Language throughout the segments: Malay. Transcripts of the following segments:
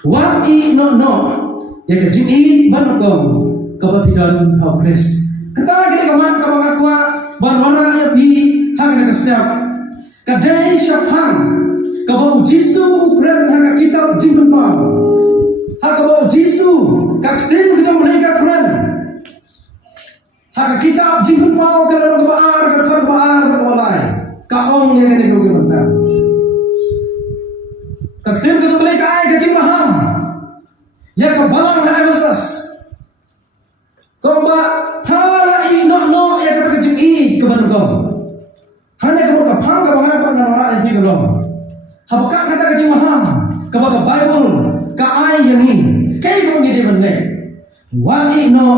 Wa I no ya ke jing ban kom kabapidan hawkres kata kini kaman kabang akwa ban wara ya bi hang na kasap kadai syafang kabau jisu ukran hang kitab jing ban hakabau jisu kaktin kita mereka Quran hak kitab jing ban kalau kabar kabalai kaong ya kini kau kita kaktin kita mereka ai kajing maham ya kabalang na Efesus komba hala no ya kajing keban kom hanya kamu kapang kabangan panganora ini belum habaka kata kajing maham kabaka Bible ka ai yani kai ko ngide bangai wa no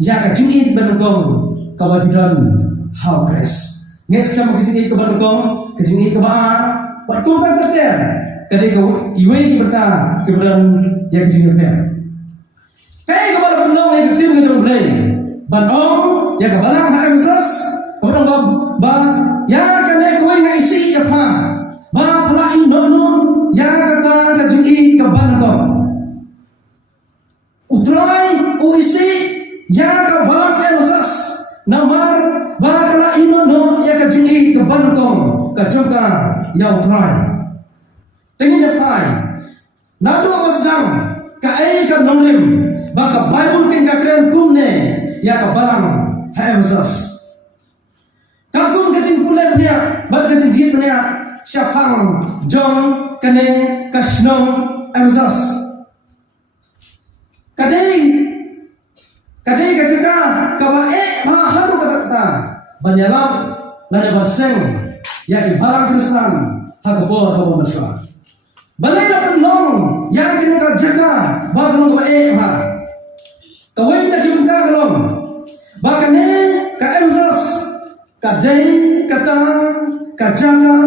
ya kajing ban kom kabadan hawkres nges kamu kajing keban kom kajing kaba wat ko kan terter kadai ko iwe berta keberan yang kecil-kecil. Kayak kepada penolong yang kecil kecil ban om yang kebalang Efesus orang ba ya kena kue ngaisi apa ba pelain dono yang kata kecil keban ko utrai uisi yang kebalang Efesus namar ba pelain dono yang kecil keban ko kejoka yang utrai tinggi depan nado wasdang kaai ka nomrim baka Bible king kakren kumne ya ka balang Efesus kakun kacing pulen dia bak kacing jit dia syapang jong kane kasnong Efesus kadai kacika kawae ha haru kata banyalam lane baseng ya ki balang Kristen hakapor ko maswa balai na penolong yang kini kau jaga bagai kau ha kau ini lagi muka kalau bahkan ni kau Efesus kadai kata kajaga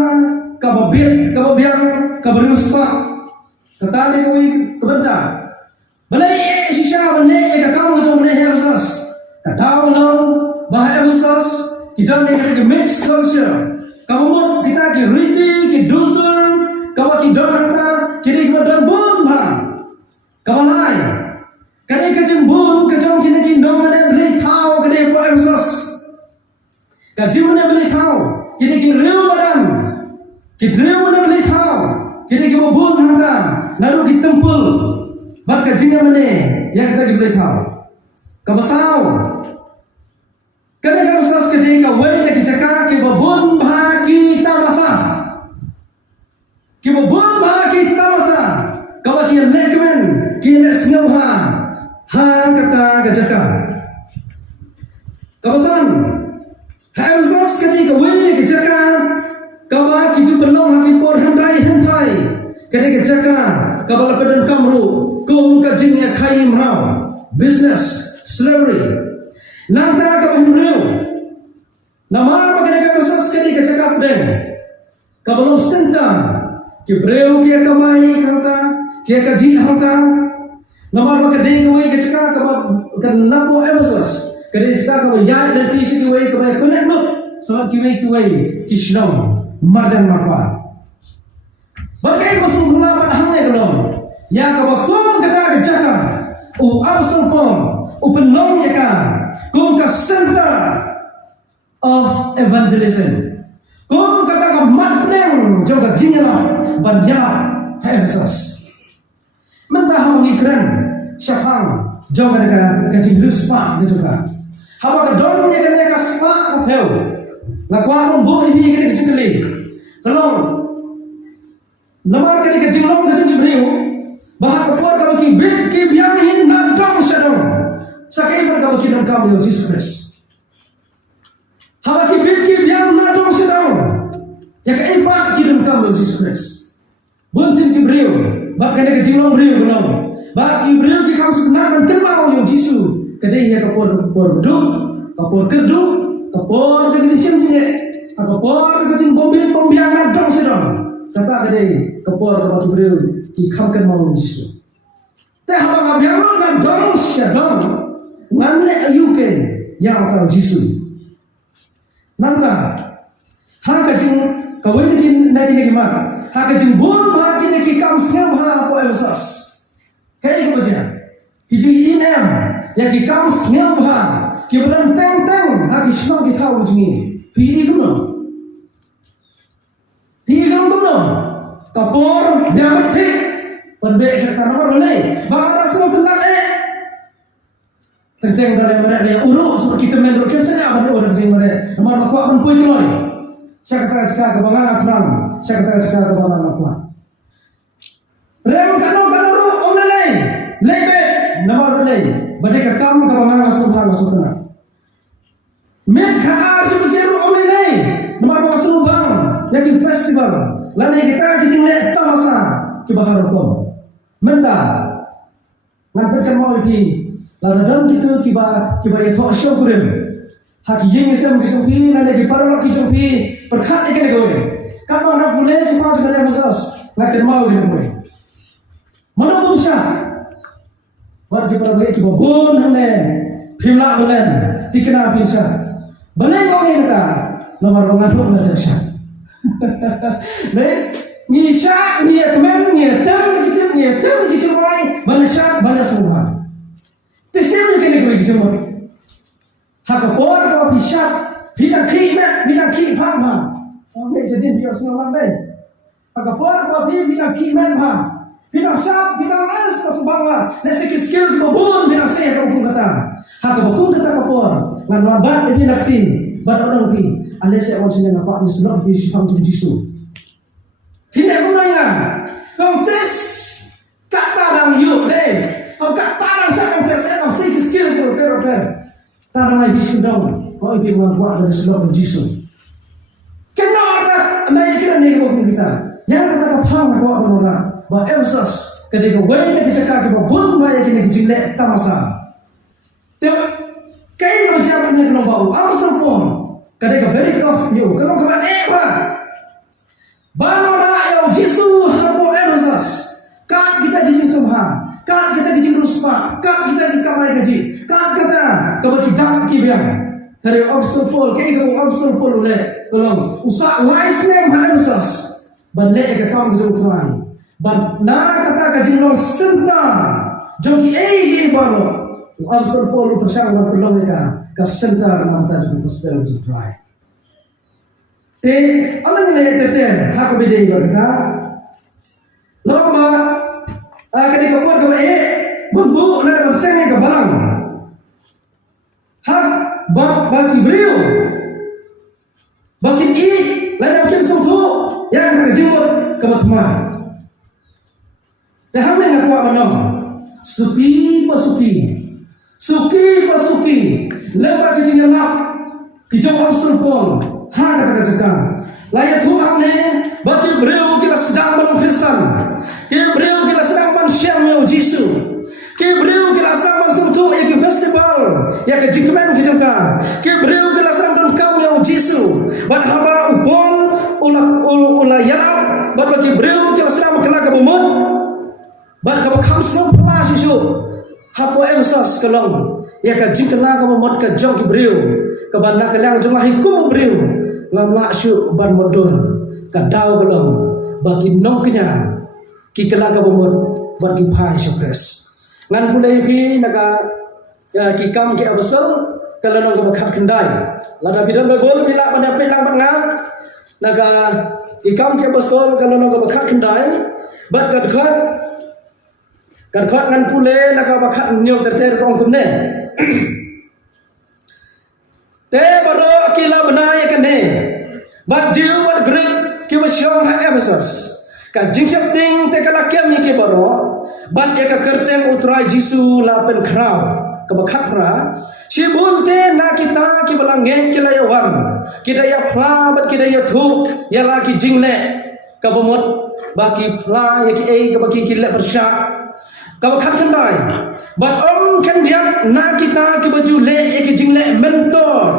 kau biang kau beruspa kata ni kau kebentar balai sisa balai kau macam ni Efesus kau lo bahasa Efesus kita ni kita mix culture kamu kita ki riti ki dusur kawa ki donata kiri ko don bun ba kawalai kare ka jembun ka jong kini ki dong ne ble thao kare ko Efesus ka jimune ble thao kini ki riu badan ki riu ne ble thao kini ki bun hanga lalu ki tempul bat ka jinga mane ya kita ki ble thao ka basau kare ka Efesus kini ka wai ka jaka ki bun ba ki tamasa kibo bun ba kita masa kawa ki lekmen ki lesngau ha kata gajaka kawasan Efesus kini kawai gajaka kawa ki ju pelong haki por handai kini gajaka kawa lapadan kamru kum ka jingya khai mrau business slavery nanta ka umreu nama kini Efesus kini gajaka dem kabalong senta कि ब्रेव के कमाई खाता के कजी खाता नमर बक दे के वही गचका का नपो Efesus करे इसका का याद रहती है कि वही कमाई कोने लो सब की वही किश्नम मर्दन मपा बरkai masuk mula padang ne kelom ya ka kum kata gachaka u absul pom u penong ya ka kum ka center of evangelism kum kata ka matneng joga jinyala banyak Efesus mentah mengikran syafang jauh dengan kajing luspa juga hawa kedon nya kena kaspa apel lakuan bu ini kena kecili kalau namar kena kajing long kajing beriu bahak keluar kamu ki bit ki biangin nandong sedong sakai ber kamu ki dong kamu Yesus Kristus hawa ki bit ki biang nandong sedong ya ka ipat ki dong kamu Yesus Kristus Bunsin ki beriu, bak kena kejilong beriu belum. Bak ki beriu ki kamu sebenarnya kenal yang Yesus. Kadai ya kapor duduk, kapor keduk, kapor jadi sini, kapor kejing pembiangan dong sedang. Kata kadai kapor kapor ki beriu ki kamu kenal Yesus. Teh apa ngabiang lo kan dong sedang, ngamne ayuken yang kau Yesus. Nangka, hang kejing kawin ki nagi mak. Hak jembun bagi neki kam sengah apa Efesus ya ki kam smel ha ki beran teng ha ki shno ki thau jingi pi iguno kapor biar mati penbek serta nomor boleh bangsa semua tentang tentang dari mereka urut seperti kita main roket saya apa orang jeng mereka nomor aku akan punya loy saya kata jika kebangan aturan saya kata jika kebangan aku rem kanu ru omlelai lebe nomor boleh badai kakam kebangan masuk Mit khaar subjeru omlelai nomor masuk bang yakin festival lalu kita kijing le tamasa ki bahar ko menta nampak mau di lalu dalam kita kiba ya thok syukurim hak yeng isem ki jumpi lalu ki parlo ki jumpi perkhat ikene ko kamu nak boleh semua segala masas lakin mau di ko mana bungsa buat di parlo ki babon hane phimla bolen tikna pinsa balai ko kita nomor bangaru na desha Baik, nisha niat men niatan kita mai balasat balas semua. Tersebut kena kau kita mai. Hak por kau pisat, bilang ki paham. Okey, jadi dia semua baik. Hak por kau bilang ki paham. Bilang sab, bilang as pasubangwa. Nasi skill kau bun bilang saya kau pun kata. Hak kau kata kau por, ngan wabat ini nakti, baru pi. Alesya orang sini nampak ni sebab dia sifam tu Yesus. Tidak gunanya. Kau tes kata dang yuk deh. Kau kata dang saya kau tes saya sih skill tu per. Tarang lagi sudah. Kau ini buat dari sebab Yesus. Kenapa ada? Anda kira ni kau kita. Yang kata kau faham kau apa orang. Bah Elsos ketika kau boleh kita cakap kau pun banyak ini kejilek tamasa. Tengok. Kau macam ni kau bau. Arus pun. Kadang beri kau, yo, kalau kau apa? Bangsa yang Yesus hapo Elzas, kan kita di Yesus kan kita di Ruspa, kan kita di kamar gaji, kan kita kau kita kibiang. Dari Oxford Paul, kau Oxford Paul le, kalau usah wise name Elzas, balik ke kamu jauh tuai, ban na kata gaji lo senta, joki baru. Oxford Paul bersama berlong mereka. Kesentar nampak juga gospel untuk try. Te, apa ni leh terten? Hak beda berkata. Lama, ketika buat kau bumbu nak berseng ke balang. Hak bagi beliau, bagi lain mungkin satu yang nak jemput ke Batman. Dah hamil nak buat mana? Suki pasuki lepas kita nak kita harus pun hak kata layak Tuhan ni bagi beliau kita sedang dalam Kristen beliau kita sedang mensyam Yesus beliau kita sedang bersentuh yang festival yang jikmen kita beliau kita sedang dalam kaum Yesus buat haba upon ulah yarab buat bagi beliau kita sedang kena kebumut buat kebakam semua pelas Yesus hapo emsas kelong ya ka jingkala ka mod ka jong brio ka ban na kalang jong hikum brio ngam la syu ban modor ka daw kelong bagi nong kenya ki kala ka mod bagi phai shopres ngan pulai pi naga ki kam ki abasal kala nong ka bakhat kendai lada bidan gol bila pada pelang bangam naga ki kam ki abasal kala nong ka bakhat kendai bat ka Kan ngan pule nak bakal nyok terter kong kumne. Te baru kila benai kan ne. But you what great ki wasyong ha Ephesus. Ka jingshap ting te kala kem ki baru. But ya ka kerteng utrai Jisu la pen kraw. Ka bakhat ra. Si bunte na kita ki balang ngeng kila ya wan. Kita ya pla bat kita ya thu ya la ki jingle. Ka bomot baki pla ya ki ka baki kila persya. Kau bakal kendai, but kan dia nak kita ke baju le jingle mentor,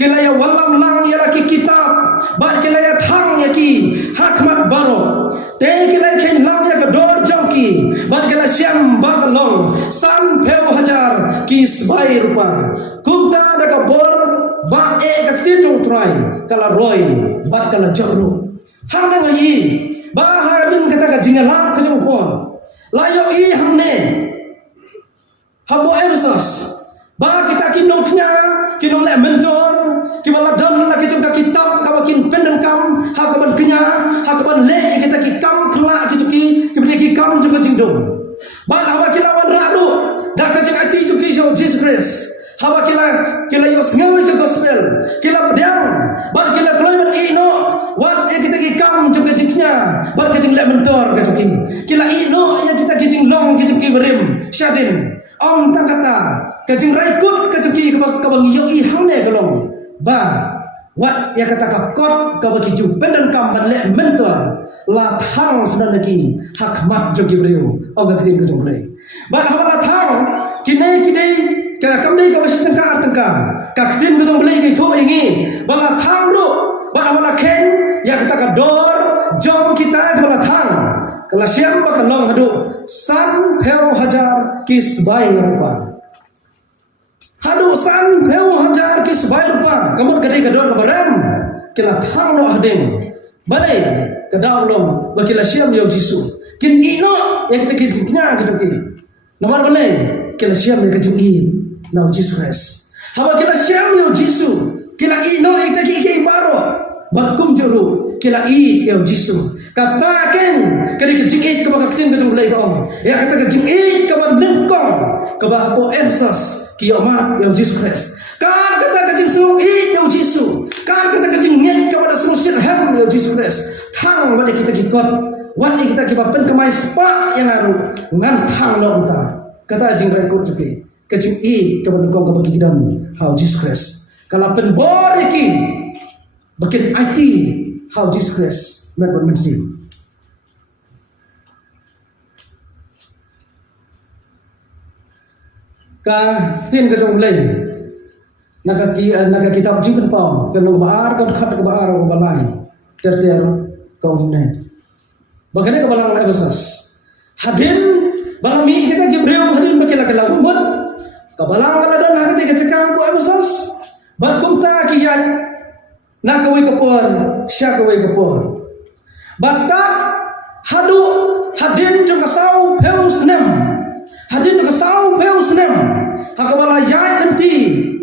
kelaya walam lang ya laki kitab, but kelaya thang ya ki hakmat baru, te kelaya ken lang ya kedor jangki, but kelaya siam bakalong, sampai hajar ki sebai rupa, kumta dak bor ba ka titu try, kala roy, but kala jorro, hang ngai, ba harin kata ka jingala ke jopon. Layo i hamne habo Efesus. Ba kita kinongnya, kinong le mentor, kibala dan lagi jong kitab kawakin pen dan kam, hakaban kenya, hakaban le kita ki kam kelak kibali ki kam juga jingdong. Ba hawa kilawan radu, dak jing ati juki so Jesus Christ. Hawa kila yo sengawi ke gospel, kila pedang, ba kila kloiman ino, wat kita ki kam juga jingnya, ba ka jing le mentor ka juki. Kila ino yang kita ki jing long ki juki berim, syadin. Om tak kata kajing raikut kajuki kabang iyo ihane kalong ba wat ya kata kakot kabagi jupen dan kamban le mentor la thang sedan lagi hakmat jogi brio oga kitin kajong bre ba hawala thang kine ka kamdei ka basitang ka artangka ka kitin kajong bre ki tho ingi ba la thang ro ba hawala ken ya kata ka dor jom kita ka la thang kala siam ba kalong hadu san pheu hajar kis bai rupa hadu san pheu hajar kis bai rupa kamut kadai kador kabaram kila thang lo hadeng balai kadawlom bakila siam yo jisu kin ino ya kita kinya gitu ki nomor balai kila siam ya kajui na jisu Christ haba kila siam yo jisu kila ino ita ki baro bakum juru kila yo jisu katakan ketika jingit ke bakal tim kejung belai kong ya kata jingit ke bakal nengkong ke bakal Efesus kiamat yang Jesus Christ kan kata kejing suit yang Jesus kan kata kejing ngit kepada seluruh ham yang Jesus Christ thang balik kita kikot wani kita kibapen kemai spak yang aru ngan thang lo entah kata jing rekod jepi kejing ke bakal nengkong ke bakal kidan how Jesus Christ kalau penbor iki bakin IT how Jesus Christ mereka mensim. Ka tin ka jong lay. Naka kitab jipen pau ka lo baar ka khat ka baar ka balai. Ter ka ne. Bakane ka balang Efesus. Hadin balang mi kita gibreu hadin bakila ka laumut. Ka balang ka dan hati ka cekang ko Efesus. Bakum ta kiyan nakaway kapor siya kaway kapor. Batak hadu hadin juga sau peus nem hadin juga sau peus nem hakabala yai enti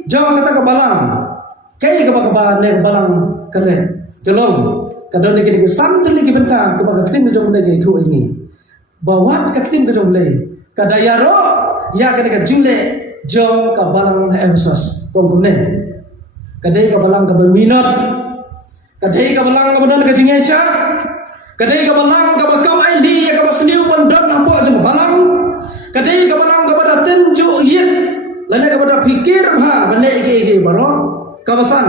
jangan kata kabalang kai kabaka ne balang kare tolong kadon lagi ni santel lagi benta kabaka tim jom lagi thu ini bawa ka tim jom lagi kadayaro ya kada jule jom kabalang Efesus tongkumne kadai kabalang kabaminot kadai kabalang kabanon ka jingesha kadai kabalang kabakam aili ya kabasniu pandam nampo jeng balang kadai kabalang kabada tenju yit lane kabada pikir ha bane ige baro kabasan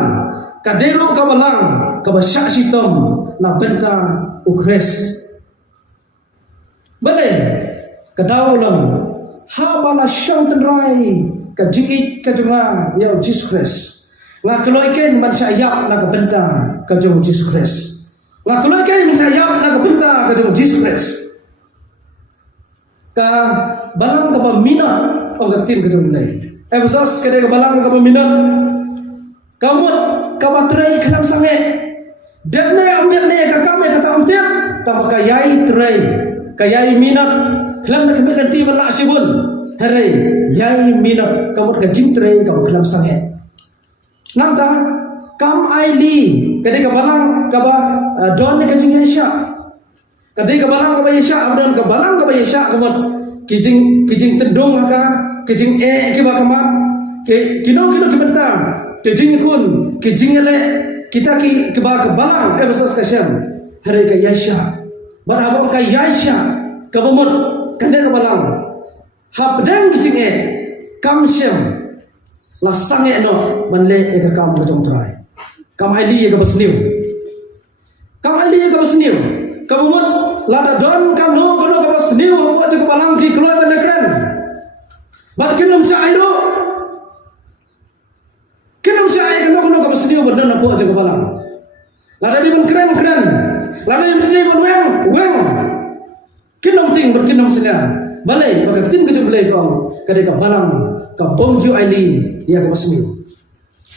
kadai ru kabalang kabasya sitom na benta ukres bane kadaulang ha bala syang tenrai kajingit kajunga ya Jesus Christ la keloiken manusia ayap na kabenta kajung Jesus Christ la keloiken manusia ayap na kabenta kajung Jesus Christ ka balang ka minat pagatin kajung lai Efesus kade ka balang ka minat kamut ka batrai khalam sange derne amderne ka kame kata amtiap tamaka yai trai ka yai minat khalam na kame ti bala sibun hare yai minat kamut ka jimtrai ka khalam sange namta kam aili kade ka balang ka ba don ka jing yesha kade ka balang ka ba yesha abdon ka balang ka ba yesha kamut kijing tendung ka kijing ki ba kama kino ki bentang kijing kun kijing ele kita ki ba ka balang Efesus ka syam hare ka yesha barabon ka yesha ka bumut kade ka balang habdang kijing kam syam la sange no manle eka kam ka jong trai kam aili eka basniu kamumut lada don kam no kono ka basniu ho aja ka balang ki kloi ban kren bat kinum sa airo kinum sa ai kono ka basniu ban na po aja ka balang lada di ban kren lada di ban weng kinum ting ban kinum senya balai baka tin ka jong balai ko kade ka balang ka bongju aili ya ka basniu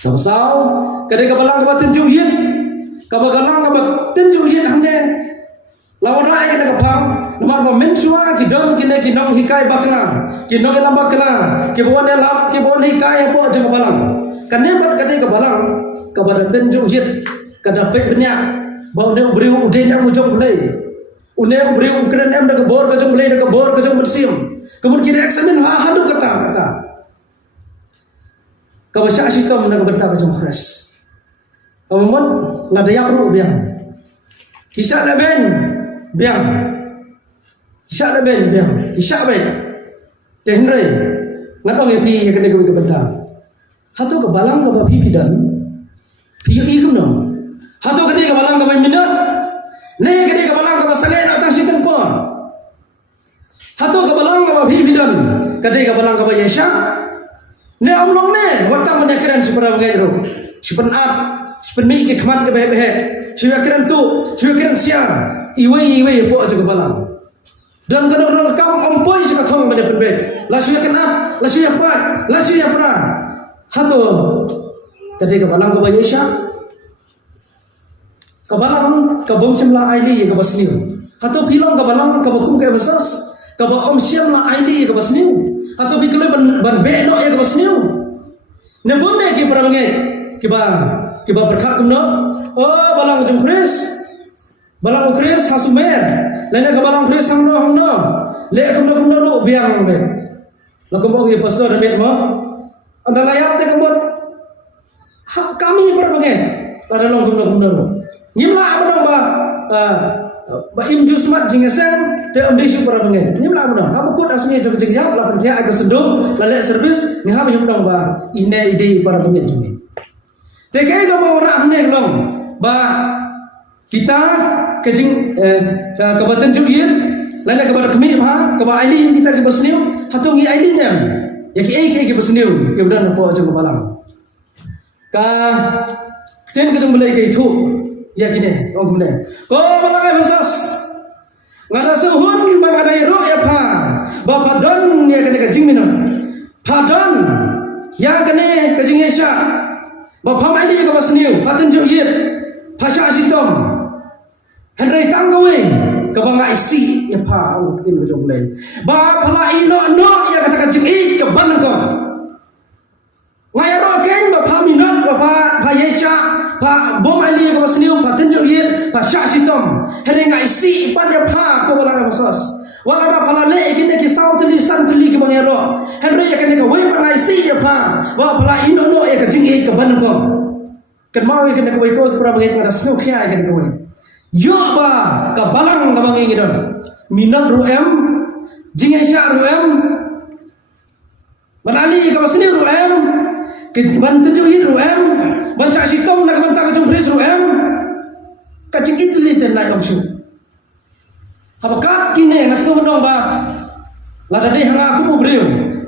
ka basau kade ka balang ka tenju yit ka bagalang ka tenju yit hamne lawan rai kena kapang, nomor momen semua kidong kena kidong hikai bakna, kidong kena bakna, kibuan elap, kibuan hikai apa aja kebalang. Karena buat kadai kebalang, kepada tenjuk hit, kedapet banyak, bau dia beri udah yang ujung mulai, udah beri ukuran em dah kebor kajong mulai dah kebor kajong bersiam, kemudian kita eksamen hadu kata. Kabasya sistem dah kebentar kajong fresh. Kemudian ngada yang ru biang, kisah dah ben. Biang kisah dah ben biang kisah ben tehenrai ngatong epi yang kena ke bentar hatu ke balang ke babi pidan piu ikum no hatu kena ke balang ke babi minat ne kena ke balang ke basangai nak tang situng pon hatu ke balang ke babi pidan kena ke balang ke babi yesha ne omlong ne watang menyakiran supaya mengajar sepenat sepenmi ke keman ke behe siwakiran tu siwakiran siang iwe po aja kebalang dan kalau rekam ompoi suka thong pada penbe lasu ya kena lasu ya kuat lasu ya pra hatu kade kebalang ke bayesha kebalang ke bom semla aili ke basniu hatu bilang kebalang ke bakum ke basas ke om semla aili ke basniu hatu bikule ban be no ya ke basniu ne bonne ki prabange kiba berkat no oh balang jum kris balang ukris hasumer lena ke balang ukris hangno le kumno lu biang be lakum ogi pastor damit mo anda layak te kemot hak kami perbange ada long kumno lu nyimla abang ba im jusmat jingasen te amdi syu perbange nyimla abang apa kut asni te jengjang la percaya aga sedung la le servis ni ha yum dong ba ine ide perbange jumi te kai ga mo ra ne long ba kita kejing kabatan juyir lana kabar kami ha kaba aili kita ke basniu hatungi aili nyam yaki ke basniu ke budan po aja balang ka ten kejung belai ke itu yakine ong kumne ko balang ai basas ngada suhun bang ada ro ya pa ba padon ya kene kejing minum padon yang kene kejing esya ba pam aili ke basniu hatan juyir pasha asitom Henry tanggawe kabanga isi ya pa utin ko mulai ba pala ino ya katakan jing ke ban ko ngaya ro ken ba pa minot ba pa yesha pa bom ali ko basniu pa tenjo yin pa sha sitom Henry nga isi pan ya pa ko bala basas wala da pala le ikine ki saw tali san tali ke bangya ro Henry ya ken ka we pa isi ya pa ba pala ino ya ka jing ke ban ko kan mau ken ka we ko pra bangai ngada snu khia ken ka we yo ba ka balang ka bangi ngidon minat ruem jingesha ruem manali ka basni ruem ke ban tenju ruem ban sa sistem nak ban ta ka jumfris ruem ka jingit liten lai omsu habakat kine ngasno mendong ba lada de hanga aku briu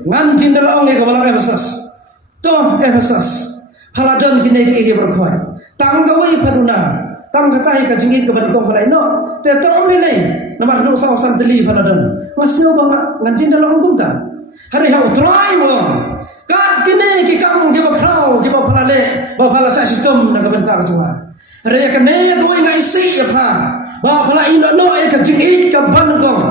ngan jindal ong ka balang besas to besas haladon kine ke berkuat tanggawai paduna tang katai ka jingit ke ban kong kalai no te to om ni lai namar no sa san teli paladon masno bang nganjin dalam hukum ta hari ha utrai wo ka kini ki kam ke bakrau ke palale ba pala sa sistem na ka bentar cuma hari ka ne ko inga isi ya pa ba pala ino no e ka jingit ka ban kong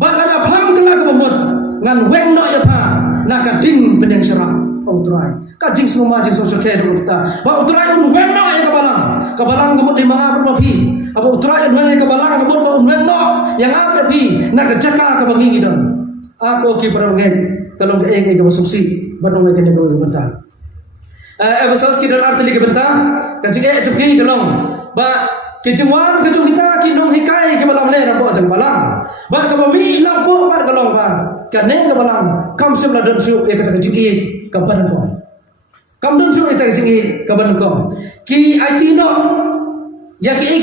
ba ada plam kena ka bomot ngan weng no ya pa na ka ding beneng serang utrai ka jing semua jing sosok ke do kita ba utrai un weng no ya ka balang kabalang kemud di mga permapi abu utrai yang kabalang kemud ba unwen no yang ada bi nak jaka ka bangi gidon ako ki peranggen kalau ke ke basumsi barong ke ne ko bentar basas ki dal artli ke bentar ka jige jukni kalong ba ke jengwan ke kita ki dong hikai ke balang le rabo jang balang ba ka bami lang po par kalong ba ka ne ka balang kam sem la don su e ka jigi ka ban ko kam don su e ta jigi ka ban ko ki IT no ya ki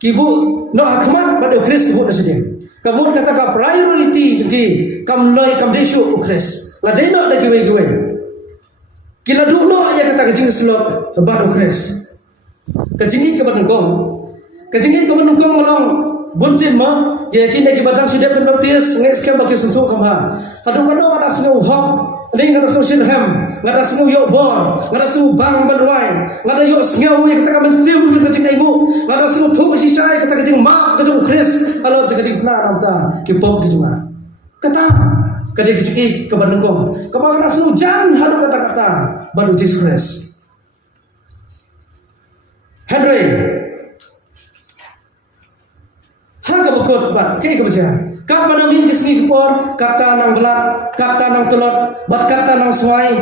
ki bu no akhmat pada Kris bu sedih kamu kata ka priority jadi kam loi kam desu Kris la de no da ki we kila du no ya kata kajing slot ba Kris kajing ke badan kong melong bunsin mo ya ki ne ki badan sudah penoptis nges ke bagi suntuk kama adu kano ada snow hop Ini ngada social ham, ngada semua yuk bor, ngada semua bang berwai, ngada yuk sengau yang kita mensim juga jeng ego, ngada semua tu sisai kita jeng mak kejung Chris, kalau jeng benar namta kipop kejung kata kadi kejung kebanengkong, kapal ngada semua jan haru kata-kata baru Jesus Christ. Henry, harga bukut bat, kaya kebaca. Kap pada min kesini kepor, kata nang belat, kata nang telot, bat kata nang suai.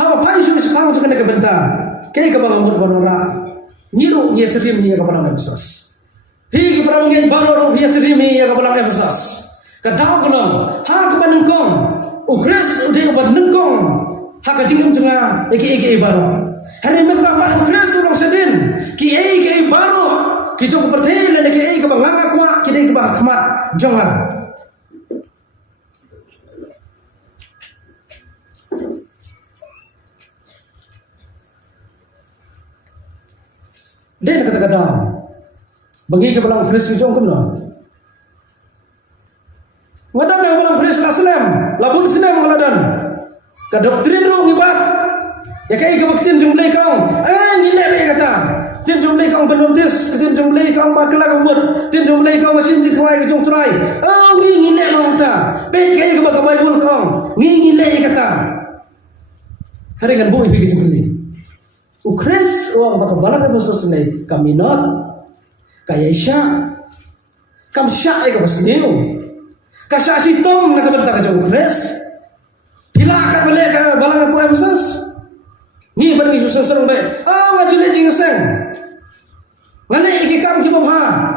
Hawa pai suka suka suka nak bentar, kaya kebangun berbonora, nyiru dia serim dia kebalang episos. Hi kebalang dia baru dia serim dia kebalang episos. Kadang kelam, ha kebanengkong, ukris udah kebanengkong, ha kajingum tengah, eki baru. Hari mentang pada ukris ulang sedin, ki baru. Kijong pertela lagi ke banganga kwa kidai ke bahmat jangan den kata-kata bagi ke balang Fris kijong kumna ngadam yang balang Fris Islam labun Islam ngaladan ka doktrin ro ngibat ya kai ke baktin jumlah kau ngilek kata tin jumlah kau penontis, tin jumlah kau bakal kambut, tin jumlah kau mesin di kawai kejung turai. Oh ngilek nongta, baik kaya ke bakal Bible kau, ngilek kata. Hari kan bui pergi jumlah. Ukris orang bakal balang ke proses ni, kami not, kaya isya, kam syak ke pas new, kasya sitom nak bentar kejung ukris, hilakan balik ke balang ke proses. Ni pada Yesus serang baik. Maju le jingseng. Ngane iki kam ki bapa.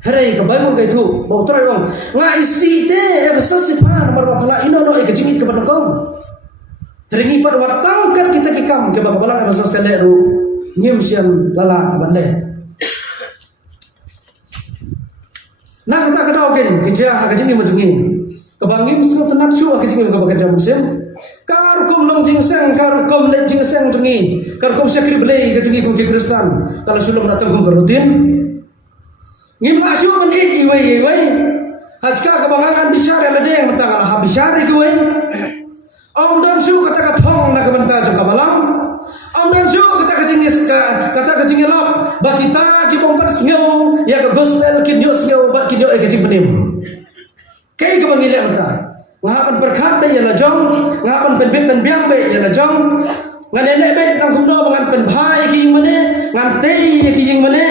Hare ka Bible ka itu. Bau try wong. Nga isi te episode sipan nomor bapa ino no ke jingit ke padangkong. Hare ngi pada watang kan kita ki kam ke bapa balang episode tele ru. Ngim siam lala bande. Nak kata ken kija ka jingit majungin. Kabangim semua tenat su ka jingit ka baga musim. Karukum long jingseng, karukum lek jingseng jungi, karukum syakri belai ke jungi bungki Kristen. Kalau sulung datang kum berutin, ngim masuk kan iwai. Hajka kebangangan bisyar ada yang mentang lah bisyar iwai. Om dan su kata thong nak benta jaka balam. Om dan su kata kejingis lap. Bakita ki pompat sngau ya ke gospel kinyo sngau bat kinyo kejing benim. Kai kebangile mentang. Ngapan perkat be ya jong, ngapan pen biang be ya jong, ngalele be tang kumdo ngan pen bhai ki mane, ngan tei ki jing mane,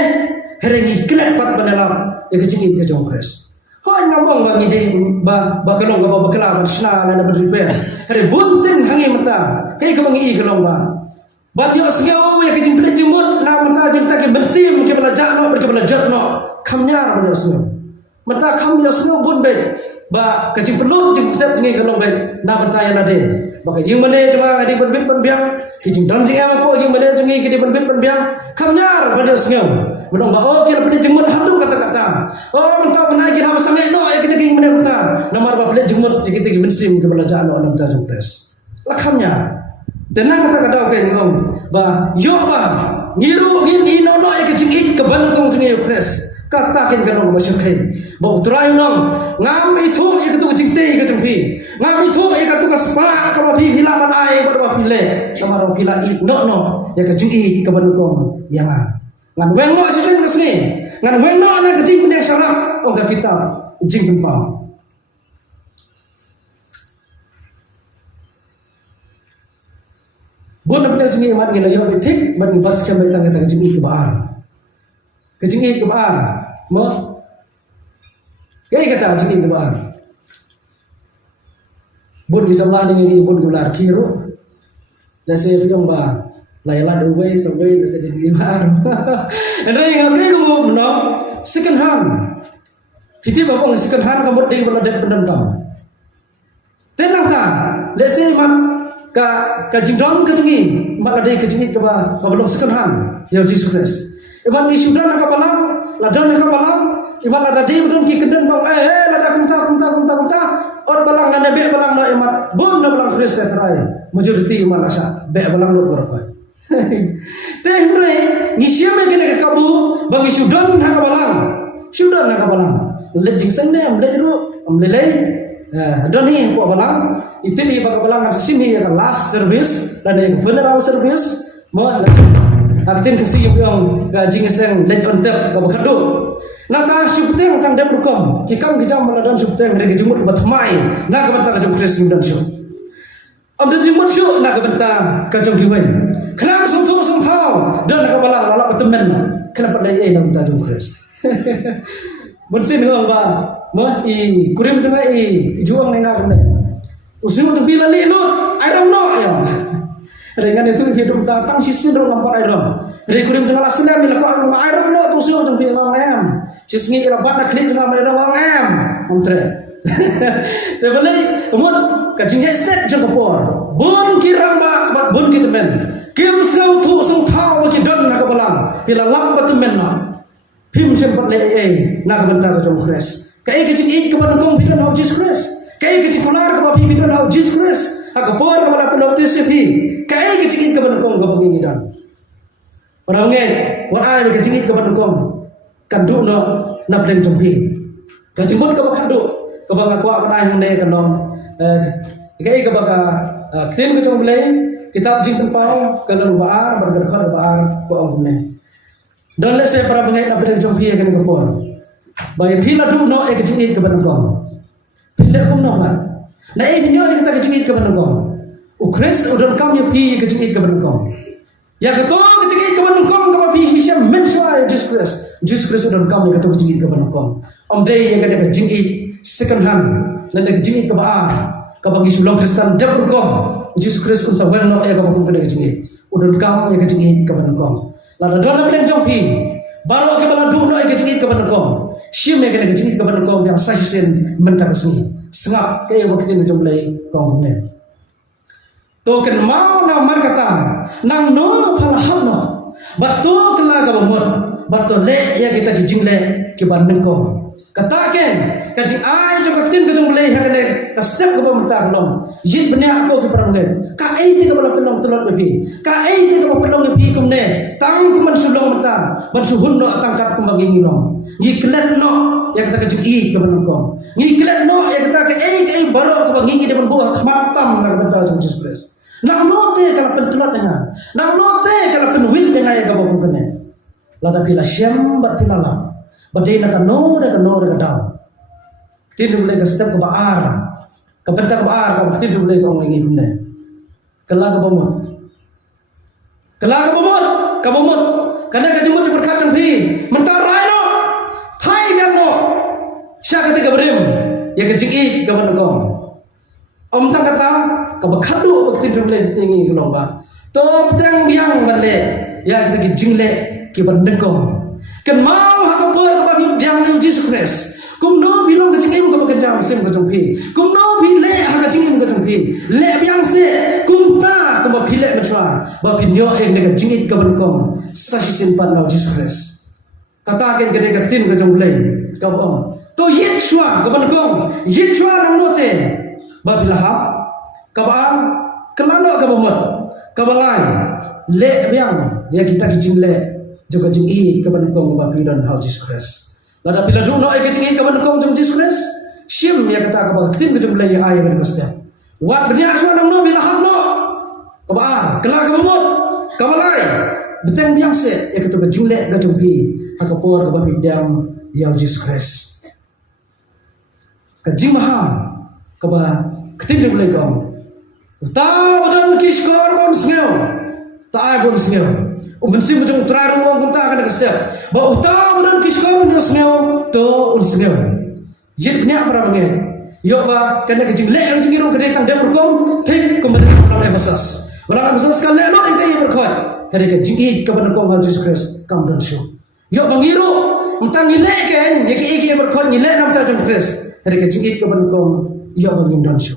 herengi klet pat banalam ya ki jing ke jong kres. Hoi ngambong ba ngide ba kalong ba bakala sna na berriber. Here bunsen hangi mata, kai ka bangi kalong ba. Ban yo sngeu ya ki jing plet jumut na mata jing ta ki bersim ki bala jakno ke bala jakno, kamnyar ban yo sngeu. Mata kam yo sngeu bun be. Ba kecing perlu jeng set jengi kalong baik na bentaya nade ba kecing mane cuma ngadi berbit penbiang kecing dam jeng apa kecing mane jengi kedi berbit penbiang kamnyar pada sengau menong ba oh kira pede jemut hadu kata-kata oh mentau benai kira sangai no ya kedi keng mane kata namar ba pede jemut jeki tegi mensim ke belajar no nam tajung pres lakamnya tenang kata-kata ke ngom ba yo ba ngiru ngin ino no ya kecing ik keban kong jengi pres kata ken kanong masyakai bau try nong ngam itu ikatu jingte ikatu pi ngam itu ikatu kaspa kalau pi hilaman ai berapa pile namaro pila no ya kejui kebanukong yang ngan wengno sisen kesni ngan wengno na gedi punya syarat oh kita jing pempau bon na jengi mat ngila yo betik ban bas kam betang kata jengi ke bar mo kaya kata jengi ke bar bon bisa mani ni bon gular kiro dase film ba layla duwe sampai dase di bar ndai ngakai ko no second hand fiti ba ko second hand kamot ding baladet pendam tenang ka dase mat ka jingdong ka jengi mat ladai ka jengi ke ba belum second hand ya Jesus Christ iban ni sudah nak balang ladan nak balang iban ada di bedon ki kenden bang lada kumta or balang ngane be balang no imat bon na balang Kristen terai majority iman asa be balang lot berapa teh re ni siame kene ka kabu bagi sudan nak balang le jing sende am le ru lele doni ko balang itili baka balang ang simi ka last service dan yang funeral service mo atin kasi yung jingeseng let on tap ka bakado nata syupteng kang dem rukom kikam gijam maladan syupteng rege jumur batmai na ka banta ka jom kres dan syu am dan jumur syu na ka banta ka jom giwen klam sum tu sum thau dan ka balang wala betemen kenapa lai na banta jom kres Bensin ko ba mo I kurim tengah juang nena kene usul tu bila li lu I don't know ya dengan itu hidup datang sisi dong nampak I don't dari kurim tengah lasna mila ko I don't know tu usul tu bila em sisi ila bat nak klik tengah mila long em ontre tebelai umur kacingnya state jangkapor bun kirang ba bun kitemen kim sau tu sung thau ki don nak balang bila lambat temen na Pim sempat lei nak bentar ke jom kres. Kai kecing it ke bandung bidon hau Jesus Christ. Kai kecing pular ke bapi bidon hau Jesus Christ. Aku por ke mana penoptis sepi. Kai kecing it ke bandung ke bapi bidon. Orang ngai, orang ai kecing it ke bandung. Kandu no nak den jompi. Kecing bot ke bakadu. Ke bang aku apa ai hune ke nom. Kai ke baka ktin ke jom lei. Kitab jing tempau ke lom baar berger khot baar ko ong ne. Dan lese para pengai na pedang jompi akan kapor. Bayi pila du no ek jingit ke bandung. Pila kum no man. Na binyo ek ta jingit ke bandung. U Chris udon kam ya pi ke jingit ke bandung. Ya ke to ke jingit ke bandung ka pi bisa menswa Jesus Christ. Jesus Christ udon kam ya ke to jingit ke bandung. Om dei ya ke jingit second hand. Lan ke jingit ke ba ka bagi sulong Kristen dapur kom. Jesus Christ kun sa well no ya ka kum ke jingit. Udon kam ya ke jingit ke bandung. Lalu dona bilang jompi, baru ke bala duno ke jingit ke bandung. Sim ke jingit ke bandung yang sahisin mentah kesini. Sengap ke waktu ni jomplay kong ne. Token mau na markata nang no pala hamno. Batu kela ka bomor, batu le ya kita ke jingle ke bandung kong. Kataken kaji ai jo kaktin ke jomplay hakane ka step ke bamta long. Yin benya ko ke peranggen. Ka ai ti ke bala pelong telot lebi. Ka ai ti ke pelong lebi kumne. Tang kuman sulong mata ban suhun no tangkap kembang ngilong ngiklet no ya kata ke i ke banungkong ngiklet no ya kata ke ai baro ke bangi de buah khmatam nak benta Jesus Christ nak note kala pentelat dengan nak note kala penwin dengan ya gabung kene lada pila syam bat pila lam badai nak no de daw tin mulai ke step ke baar ke benta ke baar ke tin mulai ke ngi ne kala ke bomot kabomot karena kejumut berkacang pi mentarai no thai yang no sya ketika berim ya kejiki ke bandung om tak kata ke bakadu waktu jumle tinggi lomba to pedang biang bale ya ketika jingle ke bandung kan mau hakapur ke babi biang Jesus Christ kumno bilang kejiki ke bakajam sim ke jumpi kumno bile hakajing ke jumpi le biang se kumta kuma phile machwa ba pinyo ek ne jingit ka bankom sahi simpan na Jesus Christ kata ken gede ka tin ka jonglei ka bom to yeshua ka bankom yeshua nang note ba bilaha ka ba kelano ka bomot ka balai le biang ya kita kijingle juga jingi ka bankom ba pidon how Jesus Christ lada pila du no ek jingi ka bankom jong Jesus Christ sim ya kata ka ba tin ka jonglei ya ay ka kasta wat bernya aswa nang no bilaha no Kaba, kelak kemut, kamalai, beteng biangse, ya ketua julek gajumpi, hakapor kaba bidang yang Jesus Christ. Kajing maha, kaba ketim julek kau. Tahu dan kiskor pun sengau, tak pun sengau. Ubensi macam teraru orang pun tak akan kesetiap. Bahawa tahu dan kiskor pun sengau, tu sengau. Jid banyak para pengen. Yo ba, kena kajing lek yang jengiru kena tang dapur kom, tik kembali ke Efesus. Walau besar sekali lo itu yang berkuat. Hari ke jingi ke bandung Jesus Christ kam dan show. Yo bangiru, mentang ngilek kan, ya ke yang berkuat ngilek nam ta Jesus Christ. Hari ke jingi ke bandung yo bangin dan show.